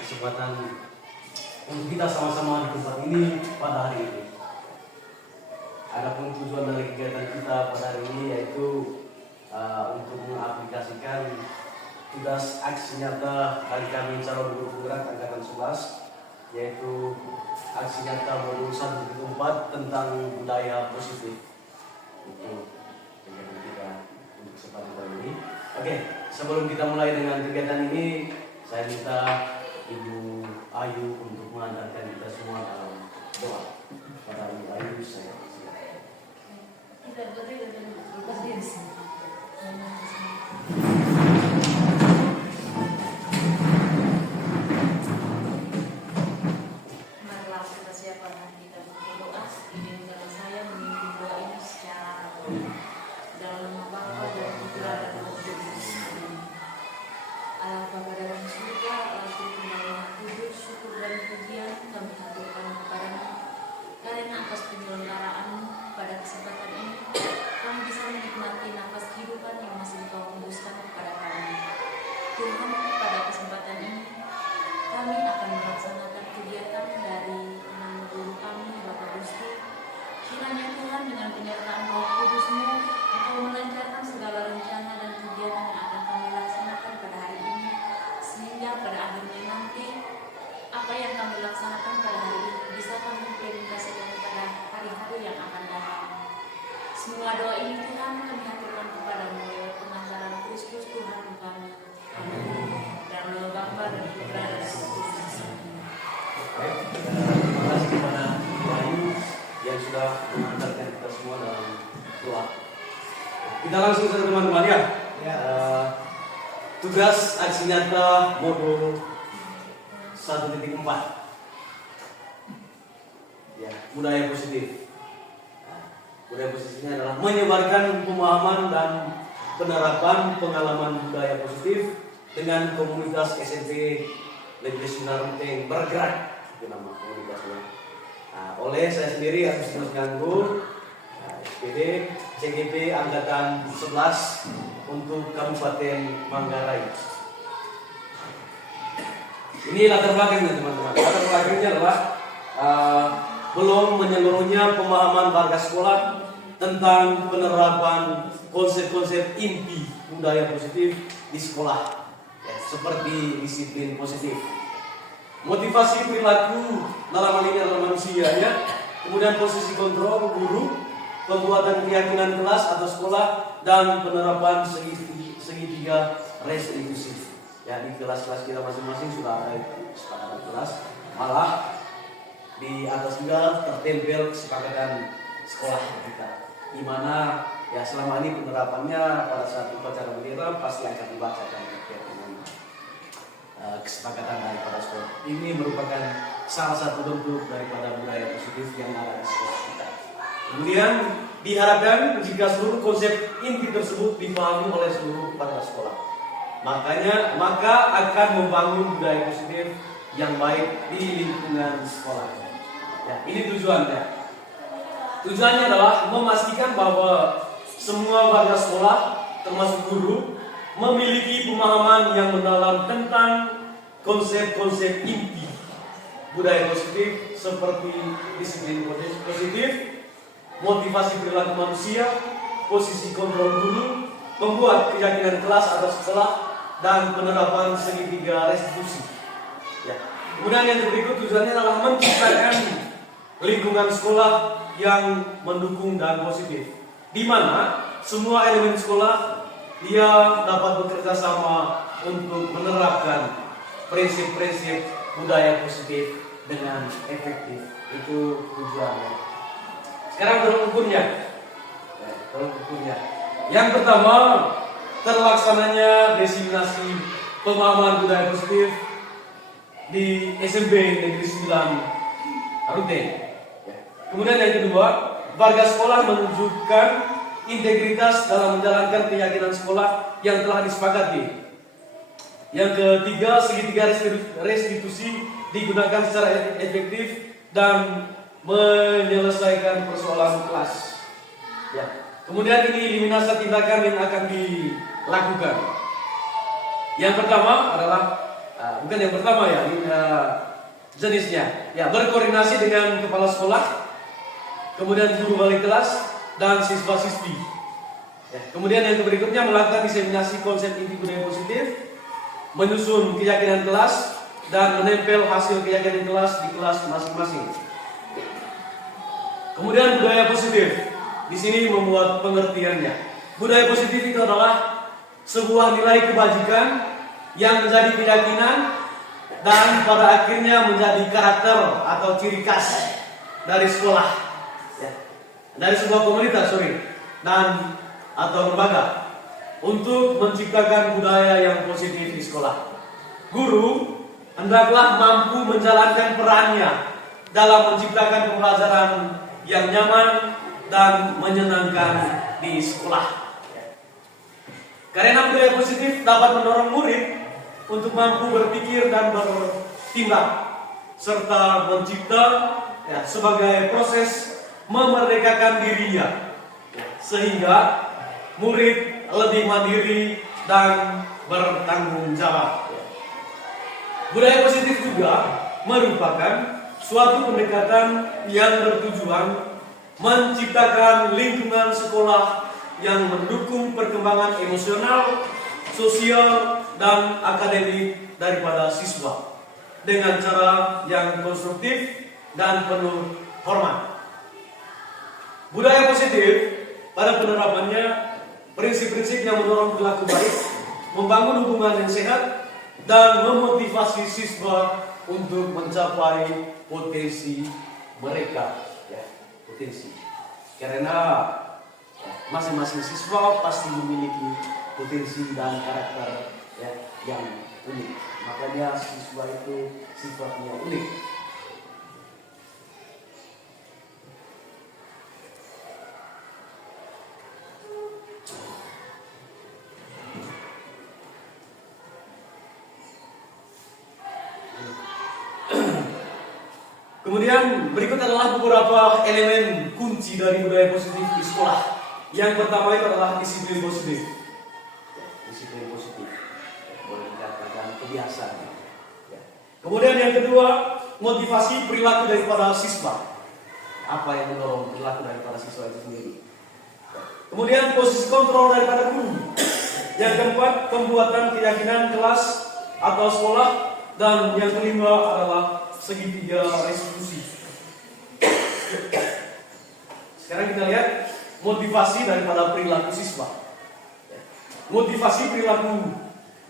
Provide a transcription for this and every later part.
kesempatan untuk kita sama-sama di tempat ini pada hari ini. Adapun tujuan dari kegiatan kita pada hari ini yaitu untuk mengaplikasikan tugas aksi nyata dari kami calon guru penggerak angkatan 11, yaitu aksi nyata modul 1.4 tentang budaya positif. Itu kegiatan kita untuk kesempatan kali ini. Oke, sebelum kita mulai dengan kegiatan ini, saya minta Ibu Ayu untuk mengantarkan kita semua dalam doa. Pada Ibu Ayu, saya marilah kita siapkan hati kita berdoa. Izinkan saya memimpin doa ini secara dalam nama Bapa dan Putra dan Roh Kudus. Allah Bapa dalam surga, Allah Tuhan dan Maha Kudus, syukur dan pujian kami haturkan kepadamu karena atas penyelenggaraan pada kesempatan ini kami bisa menikmati nafas kehidupan yang masih Engkau hembuskan kepada kami. Tuhan, pada kesempatan ini kami akan melaksanakan kegiatan dari guru kami, Bapak Gusti. Kiranya Tuhan dengan penyertaan Roh Kudus-Mu, Engkau melancarkan segala rencana dan kegiatan yang akan kami laksanakan pada hari ini, sehingga pada akhirnya nanti apa yang kami laksanakan pada hari ini bisa kami implementasikan pada hari-hari yang akan datang. Semua doa ini Tuhan kami haturkan kepadamu lewat pengantaran Kristus Tuhan kami. Amin. Dalam nama Bapa dan Putra dan Roh Kudus. terima kasih kepada Ibu Ayu yang sudah mengantarkan kita semua dalam doa. Kita langsung saja teman-teman ya. Tugas aksi nyata modul 1.4. Ya, budaya positif. Budaya positifnya adalah menyebarkan pemahaman dan penerapan pengalaman budaya positif dengan komunitas SMP Negeri Sunaruteng bergerak, itu nama komunitasnya. Oleh saya sendiri Agustinus Nganggur, SPD CGP Angkatan 11 untuk Kabupaten Manggarai. Ini latar belakangnya teman-teman. Latar belakangnya adalah belum menyeluruhnya pemahaman warga sekolah tentang penerapan konsep-konsep inti budaya positif di sekolah, ya, seperti disiplin positif, motivasi perilaku dalam hal ini adalah manusianya, kemudian posisi kontrol guru, pembuatan keyakinan kelas atau sekolah, dan penerapan segitiga restitusi. Ya, di kelas-kelas kita masing-masing sudah ada kesepakatan kelas, malah di atas juga tertempel kesepakatan sekolah kita, di mana ya selama ini penerapannya pada saat upacara bendera pasti akan dibacakan terkait dengan kesepakatan daripada sekolah. Ini merupakan salah satu bentuk daripada budaya positif yang ada di sekolah kita. Kemudian diharapkan jika seluruh konsep inti tersebut dipahami oleh seluruh kepala sekolah, maka akan membangun budaya positif yang baik di lingkungan sekolah. Ya, ini tujuannya. Tujuannya adalah memastikan bahwa semua warga sekolah, termasuk guru, memiliki pemahaman yang mendalam tentang konsep-konsep inti budaya positif seperti disiplin positif, motivasi perilaku manusia, posisi kontrol guru, membuat keyakinan kelas atau sekolah, dan penerapan segitiga restitusi. Ya. Kemudian yang berikut tujuannya adalah menciptakan lingkungan sekolah yang mendukung dan positif, di mana semua elemen sekolah dia dapat bekerja sama untuk menerapkan prinsip-prinsip budaya positif dengan efektif. Itu tujuannya. Sekarang tolong ukurnya. Yang pertama, terlaksananya diseminasi pemahaman budaya positif di SMP Negeri 9 Ruteng. Kemudian yang kedua, warga sekolah menunjukkan integritas dalam menjalankan keyakinan sekolah yang telah disepakati. Yang ketiga, segitiga restitusi digunakan secara efektif dan menyelesaikan persoalan kelas. Ya. Kemudian ini eliminasi tindakan yang akan dilakukan. Yang pertama adalah bukan yang pertama ya, ini, jenisnya. Ya, berkoordinasi dengan kepala sekolah, kemudian guru wali kelas dan siswa-siswi. Ya, kemudian yang berikutnya melakukan diseminasi konsep inti budaya positif, menyusun keyakinan kelas dan menempel hasil keyakinan kelas di kelas masing-masing. Kemudian budaya positif, di sini membuat pengertiannya. Budaya positif itu adalah sebuah nilai kebajikan yang menjadi keyakinan dan pada akhirnya menjadi karakter atau ciri khas dari sekolah, ya, dari sebuah komunitas, dan atau lembaga untuk menciptakan budaya yang positif di sekolah. Guru hendaklah mampu menjalankan perannya dalam menciptakan pembelajaran yang nyaman dan menyenangkan di sekolah. Karena budaya positif dapat mendorong murid untuk mampu berpikir dan bertindak serta mencipta sebagai proses memerdekakan dirinya, sehingga murid lebih mandiri dan bertanggung jawab. Budaya positif juga merupakan suatu pendekatan yang bertujuan menciptakan lingkungan sekolah yang mendukung perkembangan emosional, sosial, dan akademik daripada siswa dengan cara yang konstruktif dan penuh hormat. Budaya positif pada penerapannya prinsip-prinsip yang mendorong perilaku baik, membangun hubungan yang sehat, dan memotivasi siswa untuk mencapai potensi mereka. Potensi. Karena masing-masing siswa pasti memiliki potensi dan karakter yang unik. Makanya siswa itu sifatnya unik. Kemudian berikut adalah beberapa elemen kunci dari budaya positif di sekolah. Yang pertama itu adalah disiplin positif. Disiplin positif, boleh dikatakan kebiasaan. Kemudian yang kedua, motivasi perilaku daripada siswa. Apa yang mendorong perilaku daripada siswa itu sendiri. Kemudian posisi kontrol daripada guru. Yang keempat, pembuatan keyakinan kelas atau sekolah. Dan yang kelima adalah segitiga restitusi. Sekarang kita lihat motivasi daripada perilaku siswa. Motivasi perilaku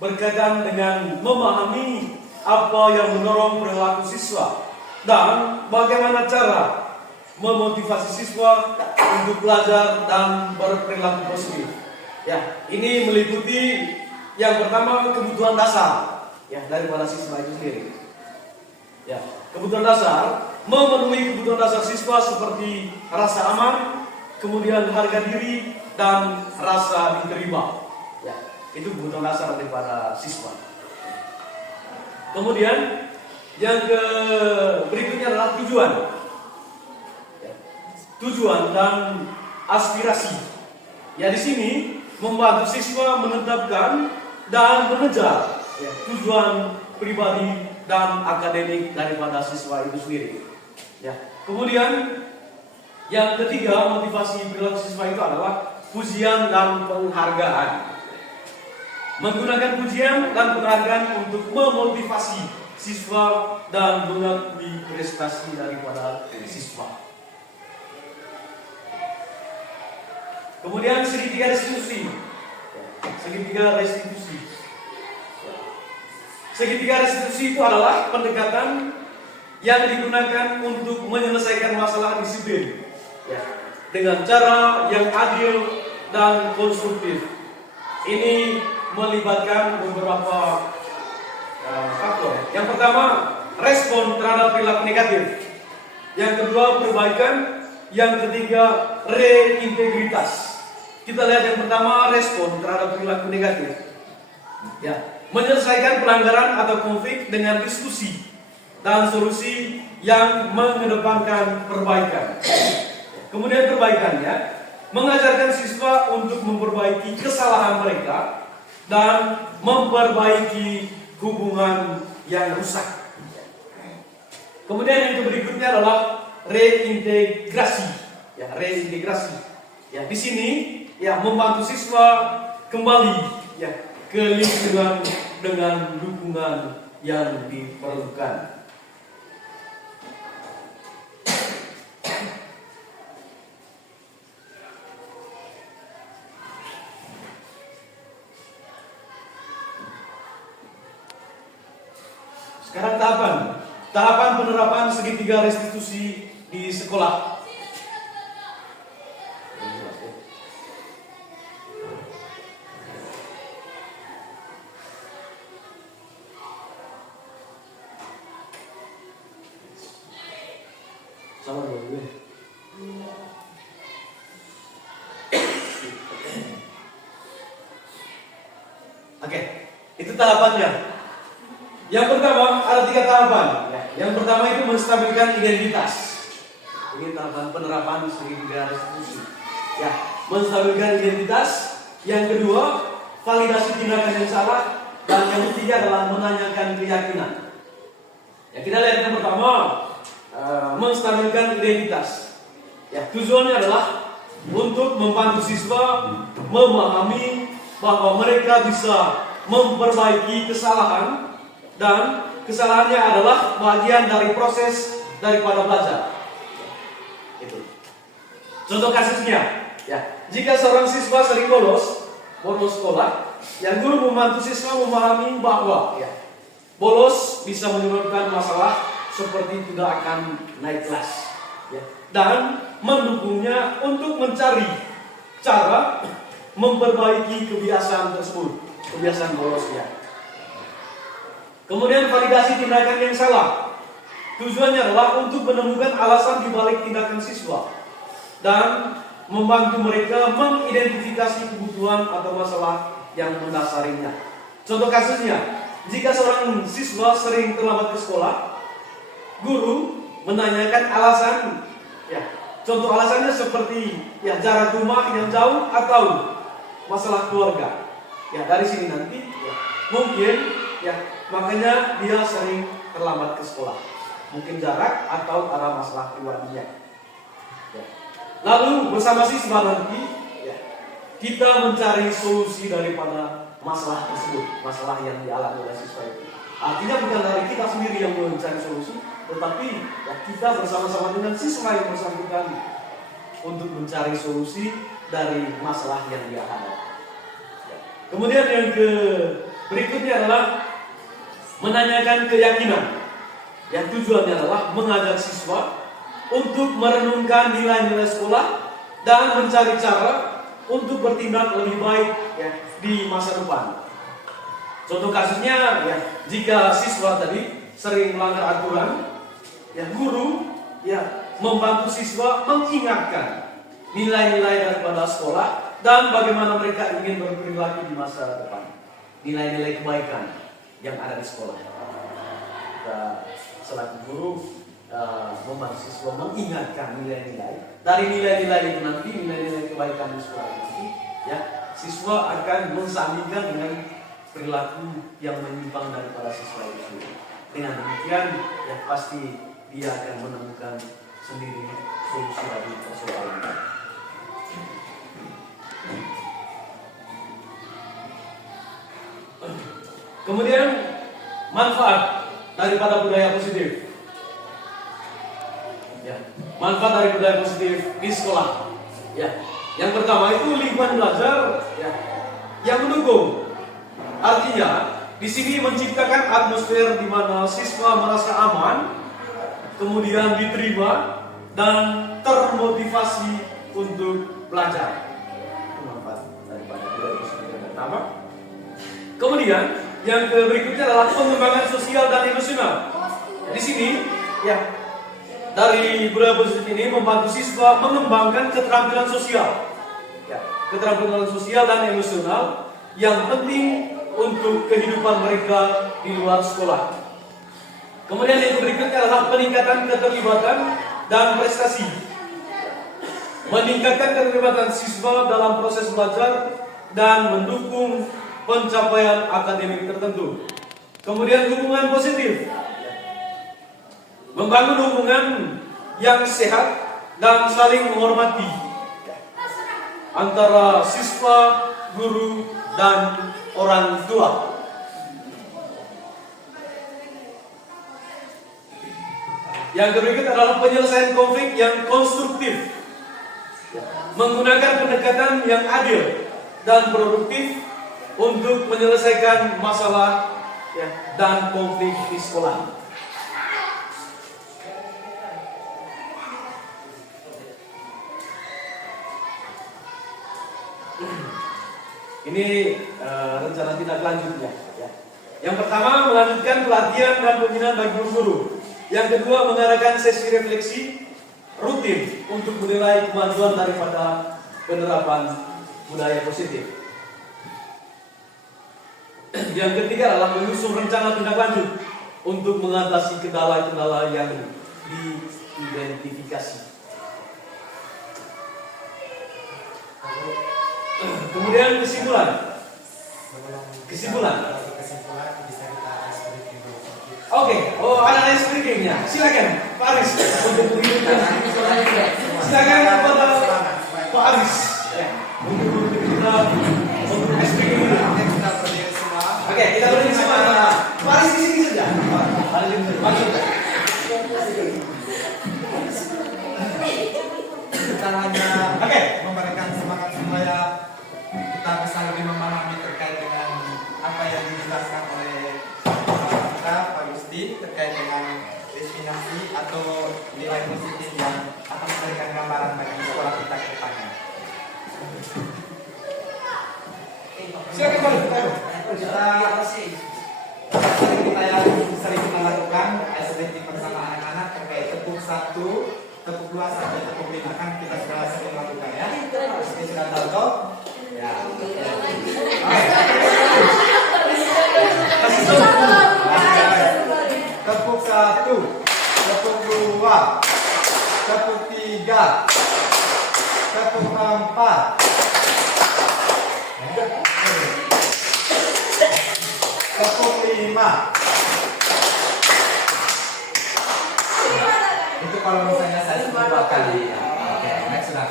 berkaitan dengan memahami apa yang mendorong perilaku siswa dan bagaimana cara memotivasi siswa untuk belajar dan berperilaku positif. Ini meliputi yang pertama kebutuhan dasar daripada siswa itu sendiri. Kebutuhan dasar memenuhi kebutuhan dasar siswa seperti rasa aman, kemudian harga diri dan rasa diterima. Itu kebutuhan dasar daripada siswa. Kemudian yang berikutnya adalah tujuan. Tujuan dan aspirasi. Di sini membantu siswa menetapkan dan mengejar tujuan pribadi dan akademik daripada siswa itu sendiri. Kemudian yang ketiga, motivasi perilaku siswa itu adalah pujian dan penghargaan. Menggunakan pujian dan penghargaan untuk memotivasi siswa dan mengakui prestasi daripada siswa. Kemudian segitiga restitusi. Segitiga restitusi. Segitiga restitusi itu adalah pendekatan yang digunakan untuk menyelesaikan masalah disiplin dengan cara yang adil dan konstruktif. Ini melibatkan beberapa faktor. Yang pertama, respon terhadap perilaku negatif. Yang kedua, perbaikan. Yang ketiga, reintegritas. Kita lihat yang pertama, respon terhadap perilaku negatif. Menyelesaikan pelanggaran atau konflik dengan diskusi dan solusi yang mengedepankan perbaikan. Kemudian perbaikannya mengajarkan siswa untuk memperbaiki kesalahan mereka dan memperbaiki hubungan yang rusak. Kemudian yang berikutnya adalah reintegrasi. Ya, reintegrasi. Ya, di sini ya membantu siswa kembali ya ke lingkungan dengan dukungan yang diperlukan. Sekarang tahapan penerapan segitiga restitusi di sekolah. Sama dulu. Oke, itu tahapannya. Yang pertama ada 3 tahapan. Yang pertama itu menstabilkan identitas. Ini tahapan penerapan segitiga restitusi. Ya, menstabilkan identitas. Yang kedua, validasi tindakan yang salah. Dan yang ketiga adalah menanyakan keyakinan. Ya, kita lihat yang pertama, menstabilkan identitas. Ya, tujuannya adalah untuk membantu siswa memahami bahwa mereka bisa memperbaiki kesalahan dan kesalahannya adalah bagian dari proses daripada belajar. Itu. Contoh kasusnya, ya, jika seorang siswa sering bolos sekolah, yang guru membantu siswa memahami bahwa ya, bolos bisa menyebabkan masalah seperti tidak akan naik kelas, ya, dan mendukungnya untuk mencari cara memperbaiki kebiasaan tersebut, kebiasaan bolosnya. Kemudian validasi tindakan yang salah. Tujuannya adalah untuk menemukan alasan di balik tindakan siswa dan membantu mereka mengidentifikasi kebutuhan atau masalah yang mendasarinya. Contoh kasusnya, jika seorang siswa sering terlambat ke sekolah, guru menanyakan alasan. Ya, contoh alasannya seperti ya jarak rumah yang jauh atau masalah keluarga. Ya, dari sini nanti ya, mungkin ya makanya dia sering terlambat ke sekolah. Mungkin jarak atau ada masalah keluarganya. Ya. Lalu bersama siswa nanti ya, kita mencari solusi daripada masalah tersebut, masalah yang dialami oleh siswa itu. Artinya bukan dari kita sendiri yang mencari solusi, tetapi ya, kita bersama-sama dengan siswa yang bersangkutan untuk mencari solusi dari masalah yang dia hadapi. Ya. Kemudian yang berikutnya adalah menanyakan keyakinan. Yang tujuannya adalah mengajak siswa untuk merenungkan nilai-nilai sekolah dan mencari cara untuk bertindak lebih baik ya, di masa depan. Contoh kasusnya ya, jika siswa tadi sering melanggar aturan, ya guru ya membantu siswa mengingatkan nilai-nilai daripada sekolah dan bagaimana mereka ingin berperilaku di masa depan. Nilai-nilai kebaikan yang ada di sekolah. Kita selaku guru membantu siswa mengingatkan nilai-nilai. Dari nilai-nilai itu nanti, nilai-nilai kebaikan di sekolah nanti, ya siswa akan mensandingkan dengan perilaku yang menyimpang daripada siswa itu sendiri. Dengan demikian, ya pasti dia akan menemukan sendiri solusi dari persoalan. Kemudian manfaat daripada budaya positif. Ya, manfaat dari budaya positif di sekolah. Ya, yang pertama itu lingkungan belajar ya, yang mendukung. Artinya di sini menciptakan atmosfer di mana siswa merasa aman, kemudian diterima dan termotivasi untuk belajar. Manfaat daripada budaya positif yang pertama. Kemudian yang berikutnya adalah pengembangan sosial dan emosional. Di sini, ya, dari budaya positif ini membantu siswa mengembangkan keterampilan sosial, ya, keterampilan sosial dan emosional yang penting untuk kehidupan mereka di luar sekolah. Kemudian yang berikutnya adalah peningkatan keterlibatan dan prestasi. Meningkatkan keterlibatan siswa dalam proses belajar dan mendukung pencapaian akademik tertentu. Kemudian hubungan positif, membangun hubungan yang sehat dan saling menghormati antara siswa, guru, dan orang tua. Yang berikut adalah penyelesaian konflik yang konstruktif, menggunakan pendekatan yang adil dan produktif untuk menyelesaikan masalah dan konflik di sekolah. Ini rencana tindak lanjutnya. Yang pertama, melanjutkan pelatihan dan pembinaan bagi guru. Yang kedua, mengadakan sesi refleksi rutin untuk menilai kemajuan daripada penerapan budaya positif. Yang ketiga adalah menyusun rencana tindak lanjut untuk mengatasi kendala-kendala yang diidentifikasi. Kemudian kesimpulan bisa kita ice breaking dulu. Oke, ada ice breakingnya. Silakan Pak Aris untuk mengirimkan. Silakan kepada Pak Aris untuk kita untuk ice breaking dulu. Oke, kita berdiri semua. Pak Aris di sini saja. Aris di sini. Masuk. Kita hanya memberikan semangat supaya kita bisa lebih memahami terkait dengan apa yang dijelaskan oleh kita Pak Gusti terkait dengan destinasi atau nilai positif yang akan memberikan gambaran bagi sekolah kita ke depannya. Silakan Pak. Sering kita lakukan SBT bersama anak-anak terkait tepuk 1, tepuk 2 sampai tepuk 5 kan kita sudah sering lakukan ya. Ini sudah tahu toh? Ya. Tepuk 1, tepuk 2, tepuk 3, tepuk 4, tepuk 5. Itu kalau misalnya saya sebut 2 kali. Oke, next sudah.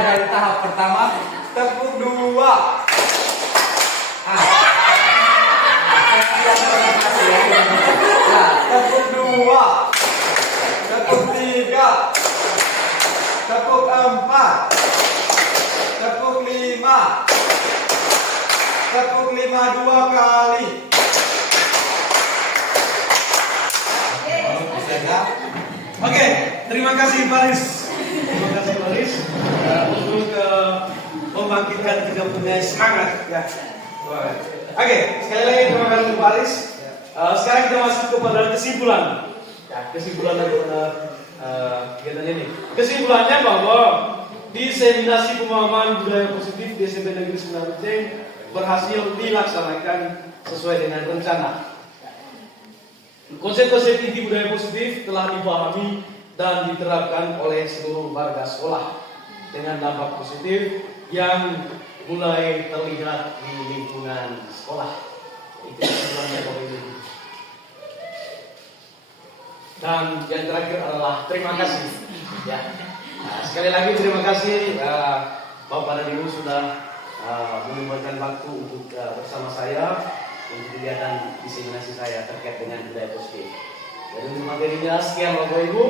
Dari tahap pertama, tepuk 2. Tepuk 2, tepuk 3, tepuk 4, tepuk 5, tepuk 5 2 kali. Oke, terima kasih Pak Aris. Terima kasih Pak Aris untuk membangkitkan kita punya semangat ya. Oke, sekali lagi terima kasih Pak Aris. Sekarang kita masuk kepada kesimpulan. Ya, kesimpulan daripada kegiatan ini. Kesimpulannya bahwa diseminasi pemahaman budaya positif di SMP Negeri 9 Ruteng berhasil dilaksanakan sesuai dengan rencana. Konsep-konsep inti budaya positif telah dipahami dan diterapkan oleh seluruh warga sekolah dengan dampak positif yang mulai terlihat di lingkungan sekolah. Itu kesimpulannya Bapak Ibu. Dan yang terakhir adalah terima kasih. Ya. Nah, sekali lagi terima kasih Bapak dan Ibu sudah menyempatkan waktu untuk bersama saya untuk kegiatan diseminasi saya terkait dengan budaya positif. Jadi untuk materinya sekian Bapak Ibu.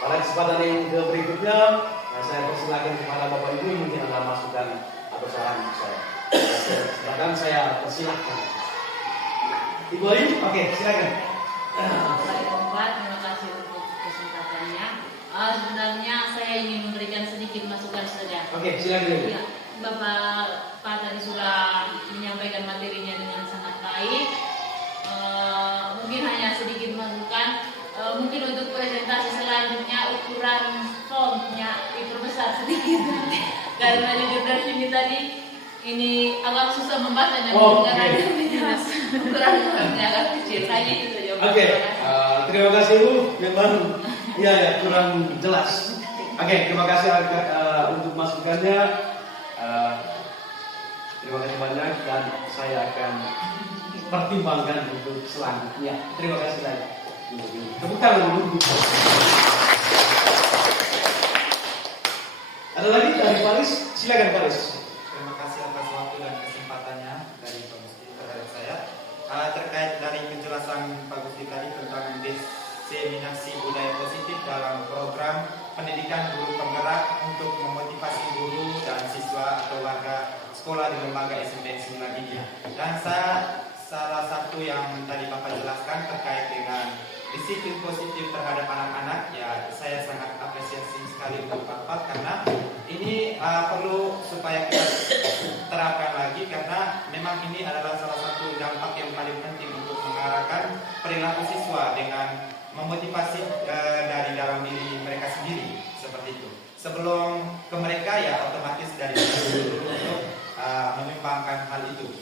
Pada kesempatan yang berikutnya saya persilakan kepada Bapak Ibu yang mungkin ada masukan atau saran saya. Kesempatan saya persilahkan. Ibu Ali, oke, silakan. Terima kasih untuk kesempatannya. Sebenarnya saya ingin memberikan sedikit masukan saja. Oke, silakan. Ya, Bapak Pak tadi sudah menyampaikan materinya dengan sangat baik. Mungkin hanya sedikit masukan. Mungkin untuk presentasi selanjutnya ukuran fontnya diperbesar sedikit karena jujur dari sini tadi ini agak susah membacanya karena ukuran fontnya agak kecil. Hanya itu saja. Oke, terima kasih Bu. Memang ya kurang jelas. Oke, terima kasih untuk masukannya. Terima kasih banyak dan saya akan pertimbangkan untuk selanjutnya. Terima kasih banyak. Tepuk tangan dulu. Ada lagi dari Paris? Silakan Paris. Terima kasih atas waktu dan kesempatannya dari Pak Gusti terhadap saya. Terkait dari penjelasan Pak Gusti tadi tentang diseminasi budaya positif dalam program pendidikan guru penggerak untuk memotivasi guru dan siswa atau warga sekolah di lembaga SMP 9 ini. Dan salah satu yang tadi Bapak jelaskan terkait dengan disiplin positif terhadap anak-anak, ya saya sangat apresiasi sekali untuk Bapak karena ini perlu supaya kita terapkan lagi karena memang ini adalah salah satu dampak yang paling penting untuk mengarahkan perilaku siswa dengan memotivasi dari dalam diri mereka sendiri seperti itu. Sebelum ke mereka ya otomatis dari dulu untuk menyumbangkan hal itu.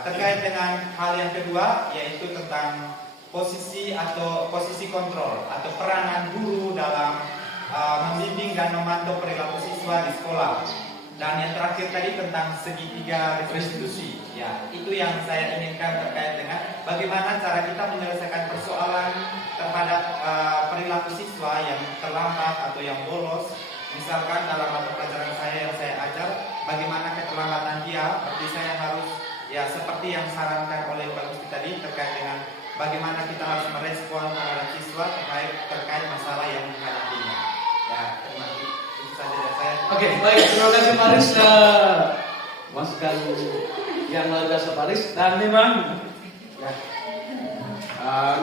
Terkait dengan hal yang kedua yaitu tentang posisi kontrol atau peranan guru dalam membimbing dan memantau perilaku siswa di sekolah. Dan yang terakhir tadi tentang segitiga restitusi, ya itu yang saya inginkan terkait dengan bagaimana cara kita menyelesaikan persoalan terhadap perilaku siswa yang terlambat atau yang bolos. Misalkan dalam mata pelajaran saya yang saya ajar, bagaimana keterlambatan dia, berarti saya harus ya seperti yang sarankan oleh Pak Gusti tadi terkait dengan bagaimana kita harus merespon terhadap siswa terkait masalah yang dihadapinya. Ya, terima kasih. Itu saja dari saya. Oke, baik. Terima kasih Paris. Masukan yang luar biasa Paris. Dan memang, ya,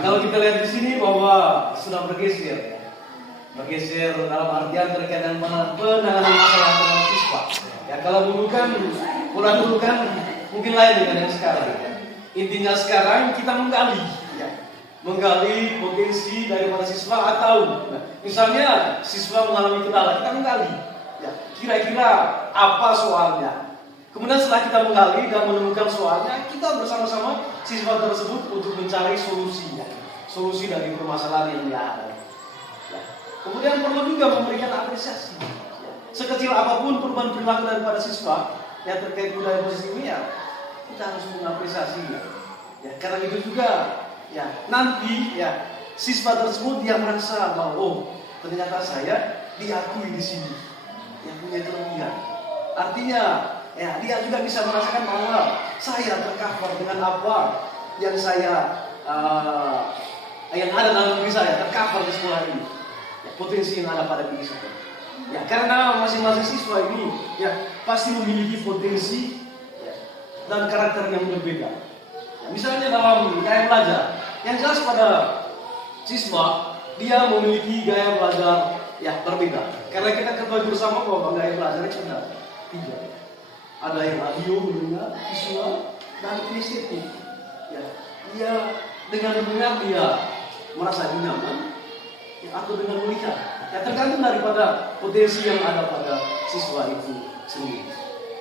kalau kita lihat di sini bahwa sudah bergeser, bergeser dalam artian terkait dengan penanganan masalah terhadap siswa. Ya, kalau dulu kan mungkin lain dengan yang sekarang. Intinya sekarang kita menggali potensi daripada siswa atau misalnya siswa mengalami kendala, kita menggali ya, kira-kira apa soalnya. Kemudian setelah kita menggali dan menemukan soalnya, kita bersama-sama siswa tersebut untuk mencari solusi dari permasalahan yang dia ada. Ya. Kemudian perlu juga memberikan apresiasi. Ya. Sekecil apapun perubahan perilaku daripada siswa yang terkait budaya positif ini, ya, kita harus mengapresiasinya. Ya, karena itu juga ya nanti ya siswa tersebut dia merasa bahwa ternyata saya diakui di sini yang punya kelebihan. Artinya ya dia juga bisa merasakan bahwa saya tercover dengan apa yang yang ada dalam diri saya, tercover di sekolah ini. Ya, potensi yang ada pada diri saya. Ya karena masing-masing siswa ini ya pasti memiliki potensi ya, dan karakter yang berbeda. Misalnya dalam gaya belajar, yang jelas pada siswa dia memiliki gaya belajar ya berbeda. Karena kita ketahui bersama bahwa gaya belajar itu ada 3. Ada yang audio, mendengar, visual, dan kinestetik. Ya, dia dengan mendengar dia merasa nyaman, ya, atau dengan melihat. Ya tergantung daripada potensi yang ada pada siswa itu sendiri.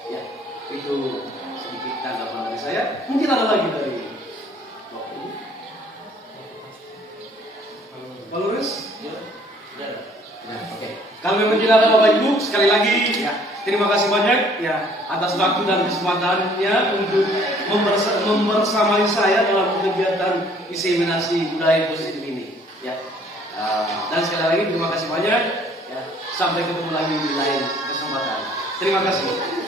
Ya, itu sedikit tanggapan dari saya. Mungkin ada lagi dari Bapak Ibu. Pak Lurus? Ya, sudah ada. Nah, oke. Kalau memang tidak ada Bapak Ibu, sekali lagi ya terima kasih banyak ya atas waktu dan kesempatannya untuk membersamai saya dalam kegiatan diseminasi budaya positif ini. Ya. Dan sekali lagi terima kasih banyak. Ya. Sampai ketemu lagi di lain kesempatan. Terima kasih.